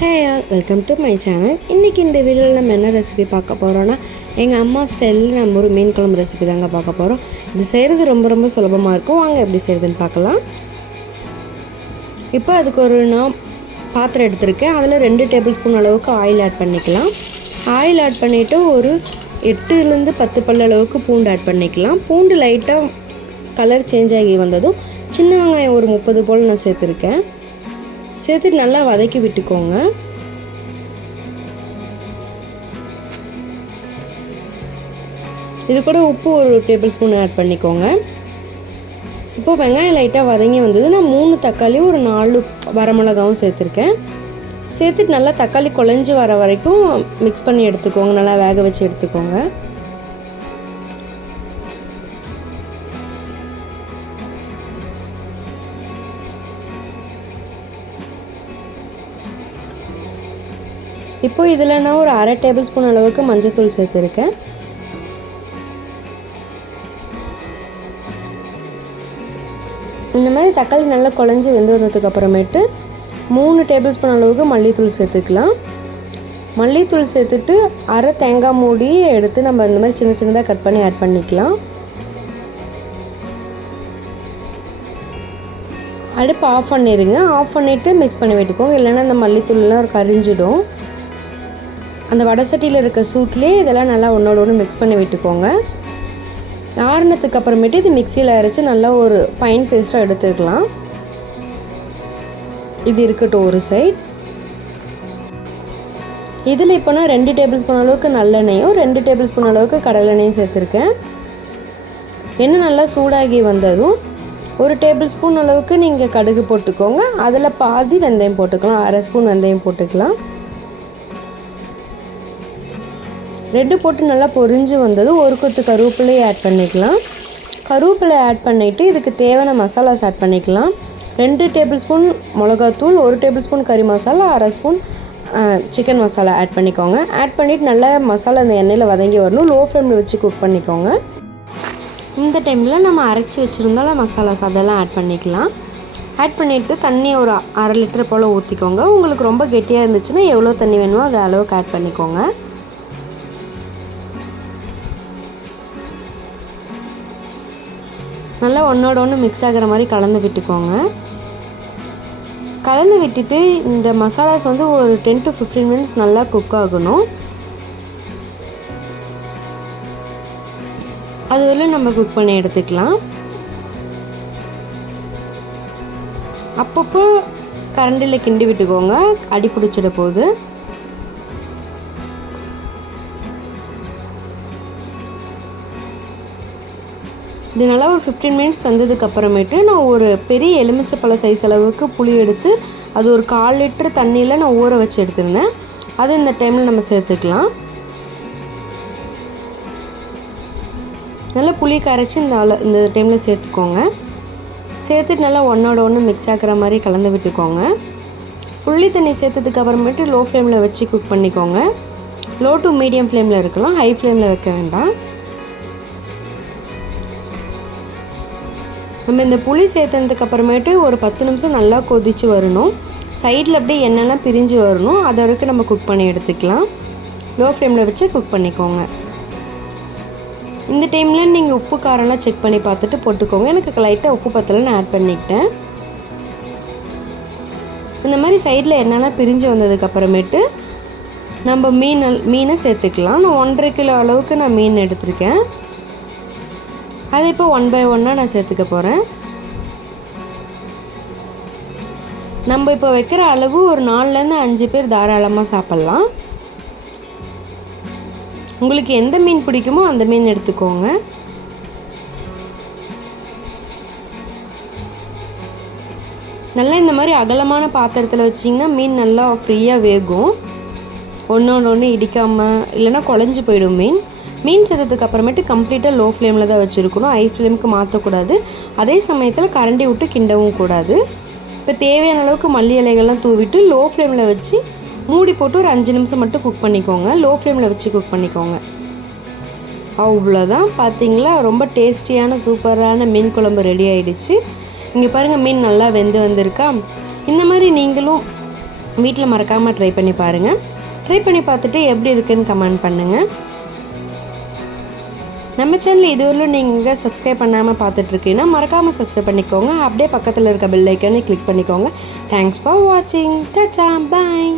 Hey all welcome to my channel. இன்றைக்கி இந்த வீடியோவில் நம்ம என்ன ரெசிபி பார்க்க போகிறோன்னா, எங்கள் அம்மா ஸ்டைலில் நம்ம ஒரு மீன் குழம்பு ரெசிபி தாங்க பார்க்க போகிறோம். இது செய்கிறது ரொம்ப சுலபமாக இருக்கும். வாங்க எப்படி செய்கிறதுன்னு பார்க்கலாம். இப்போ அதுக்கு நான் பாத்திரம் எடுத்திருக்கேன். அதில் 2 டேபிள் ஸ்பூன் அளவுக்கு ஆயில் ஆட் பண்ணிக்கலாம். ஆயில் ஆட் பண்ணிவிட்டு ஒரு 8லேருந்து 10 பல் அளவுக்கு பூண்டு ஆட் பண்ணிக்கலாம். பூண்டு லைட்டாக கலர் சேஞ்ச் ஆகி வந்ததும் சின்ன வெங்காயம் ஒரு 30 போல் நான் சேர்த்துருக்கேன். சேர்த்துட்டு நல்லா வதக்கி விட்டுக்கோங்க. இது கூட உப்பு ஒரு டேபிள் ஸ்பூன் ஆட் பண்ணிக்கோங்க. இப்போது வெங்காயம் லைட்டாக வதங்கி வந்தது. நான் 3 தக்காளியும் ஒரு 4 வரமிளகாவும் சேர்த்துருக்கேன். சேர்த்துட்டு நல்லா தக்காளி குழஞ்சி வர வரைக்கும் மிக்ஸ் பண்ணி எடுத்துக்கோங்க. நல்லா வேக வச்சு எடுத்துக்கோங்க. இப்போ இதில் நான் ஒரு 1/2 டேபிள் ஸ்பூன் அளவுக்கு மஞ்சள்தூள் சேர்த்துருக்கேன். இந்த மாதிரி தக்காளி நல்லா குழஞ்சி வெந்து வந்ததுக்கு அப்புறமேட்டு 3 டேபிள் ஸ்பூன் அளவுக்கு மல்லித்தூள் சேர்த்துக்கலாம். மல்லித்தூள் சேர்த்துட்டு 1/2 தேங்காய் மூடி எடுத்து நம்ம இந்த மாதிரி சின்னதாக கட் பண்ணி ஆட் பண்ணிக்கலாம். அடுப்பு ஆஃப் பண்ணிடுங்க. ஆஃப் பண்ணிவிட்டு மிக்ஸ் பண்ணி விட்டுக்கோங்க. இல்லைன்னா இந்த மல்லித்தூள்லாம் ஒரு கரிஞ்சிடும். அந்த வடை சட்டியில் இருக்க சூட்லேயே இதெல்லாம் நல்லா ஒன்று மிக்ஸ் பண்ணி விட்டுக்கோங்க. ஆறுனதுக்கு அப்புறமேட்டு இது மிக்சியில் அரைச்சி நல்லா ஒரு ஃபைன் பேஸ்ட்டாக எடுத்துக்கலாம். இது இருக்கட்டும் ஒரு சைட். இதில் இப்போ நான் 2 டேபிள் ஸ்பூன் அளவுக்கு நல்லெண்ணெயும் 2 டேபிள் ஸ்பூன் அளவுக்கு கடலெண்ணெயும் சேர்த்துருக்கேன். எண்ணெய் நல்லா சூடாகி வந்ததும் 1 டேபிள் ஸ்பூன் அளவுக்கு நீங்கள் கடுகு போட்டுக்கோங்க. அதில் பாதி வெந்தயம் போட்டுக்கலாம். 1/2 ஸ்பூன் வெந்தயம் போட்டுக்கலாம். 2 போட்டு நல்லா பொரிஞ்சு வந்தது. ஒரு கொத்து கருவேப்பிலையை ஆட் பண்ணிக்கலாம். கருவேப்பிலை ஆட் பண்ணிவிட்டு இதுக்கு தேவையான மசாலாஸ் ஆட் பண்ணிக்கலாம். 2 டேபிள் ஸ்பூன் மிளகாத்தூள், 1 டேபிள் ஸ்பூன் கறி மசாலா, 1/2 ஸ்பூன் சிக்கன் மசாலா ஆட் பண்ணிக்கோங்க. ஆட் பண்ணிவிட்டு நல்லா மசாலா இந்த எண்ணெயில் வதங்கி வரணும். லோ ஃப்ளேமில் வச்சு குக் பண்ணிக்கோங்க. இந்த டைமில் நம்ம அரைச்சி வச்சுருந்தாலும் மசாலாஸ் அதெல்லாம் ஆட் பண்ணிக்கலாம். ஆட் பண்ணிவிட்டு தண்ணி ஒரு 1/2 லிட்டர் போல் ஊற்றிக்கோங்க. உங்களுக்கு ரொம்ப கெட்டியாக இருந்துச்சுன்னா எவ்வளோ தண்ணி வேணுமோ அது அளவுக்கு ஆட் பண்ணிக்கோங்க. நல்லா ஒன்றோட ஒன்று மிக்ஸ் ஆகிற மாதிரி கலந்து விட்டுக்கோங்க. கலந்து விட்டுட்டு இந்த மசாலாஸ் ஒரு 10 to 15 மினிட்ஸ் நல்லா குக் ஆகணும். அது வரையும் நம்ம குக் பண்ணி எடுத்துக்கலாம். அப்பப்போ கரண்டியில் கிண்டி விட்டுக்கோங்க, அடி பிடிச்சிட போகுது. இது நல்லா ஒரு 15 மினிட்ஸ் வந்ததுக்கு அப்புறமேட்டு நான் ஒரு பெரிய எலுமிச்சைப்பழ சைஸ் அளவுக்கு புளி எடுத்து அது ஒரு 1/4 லிட்டர் தண்ணியில் நான் ஊற வச்சு எடுத்துருந்தேன். அது இந்த டைமில் நம்ம சேர்த்துக்கலாம். நல்லா புளி கரைச்சி இந்த டைமில் சேர்த்துக்கோங்க. சேர்த்துட்டு நல்லா ஒன்றோட ஒன்று மிக்ஸ் ஆகிற மாதிரி கலந்து விட்டுக்கோங்க. புளி தண்ணி சேர்த்ததுக்கு அப்புறமேட்டு லோ ஃப்ளேமில் வச்சு குக் பண்ணிக்கோங்க. லோ டு மீடியம் ஃப்ளேமில் இருக்கலாம், ஹை ஃப்ளேமில் வைக்க வேண்டாம். நம்ம இந்த புளி சேர்த்ததுக்கு அப்புறமேட்டு ஒரு 10 நிமிஷம் நல்லா கொதித்து வரணும். சைடில் அப்படியே எண்ணெய்லாம் பிரிஞ்சு வரணும். அது வரைக்கும் நம்ம குக் பண்ணி எடுத்துக்கலாம். லோ ஃப்ளேமில் வச்சு குக் பண்ணிக்கோங்க. இந்த டைமில் நீங்கள் உப்பு காரம்லாம் செக் பண்ணி பார்த்துட்டு போட்டுக்கோங்க. எனக்கு லைட்டாக உப்பு பத்தலைன்னு ஆட் பண்ணிக்கிட்டேன். இந்த மாதிரி சைடில் எண்ணெய்லாம் பிரிஞ்சு வந்ததுக்கு அப்புறமேட்டு நம்ம மீனை சேர்த்துக்கலாம். நான் 1.5 கிலோ அளவுக்கு நான் மீன் எடுத்திருக்கேன். அதை இப்போ 1 by 1 நான் சேர்த்துக்க போகிறேன். நம்ம இப்போ வைக்கிற அளவு ஒரு 4லேருந்து 5 பேர் தாராளமாக சாப்பிட்லாம். உங்களுக்கு எந்த மீன் பிடிக்குமோ அந்த மீன் எடுத்துக்கோங்க. நல்லா இந்த மாதிரி அகலமான பாத்திரத்தில் வச்சிங்கன்னா மீன் நல்லா ஃப்ரீயாக வேகும். ஒன்றோட ஒன்று இடிக்காமல் இல்லைன்னா குழஞ்சி போயிடும் மீன் சேர்த்ததுக்கு அப்புறமேட்டு கம்ப்ளீட்டாக லோ ஃப்ளேமில் தான் வச்சுருக்கணும். ஹை ஃப்ளேமுக்கு மாற்றக்கூடாது. அதே சமயத்தில் கரண்டி விட்டு கிண்டவும் கூடாது. இப்போ தேவையான அளவுக்கு மல்லி இலைகள்லாம் தூவிட்டு லோ ஃப்ளேமில் வச்சு மூடி போட்டு ஒரு 5 நிமிஷம் மட்டும் குக் பண்ணிக்கோங்க. லோ ஃப்ளேமில் வச்சு குக் பண்ணிக்கோங்க. அவ்வளோதான். பார்த்தீங்களா, ரொம்ப டேஸ்டியான சூப்பரான மீன் குழம்பு ரெடி ஆகிடுச்சு. இங்கே பாருங்கள், மீன் நல்லா வெந்து வந்திருக்கா. இந்த மாதிரி நீங்களும் வீட்டில் மறக்காமல் ட்ரை பண்ணி பாருங்கள். ட்ரை பண்ணி பார்த்துட்டு எப்படி இருக்குன்னு கமெண்ட் பண்ணுங்கள். நம்ம சேனல் இதுவரையிலும் நீங்கள் சப்ஸ்கிரைப் பண்ணாமல் பார்த்துட்ருக்கீங்கன்னா மறக்காமல் சப்ஸ்கிரைப் பண்ணிக்கோங்க. அப்படியே பக்கத்தில் இருக்க பெல் ஐக்கானை கிளிக் பண்ணிக்கோங்க. தேங்க்ஸ் ஃபார் வாட்சிங். டாடா, பாய்.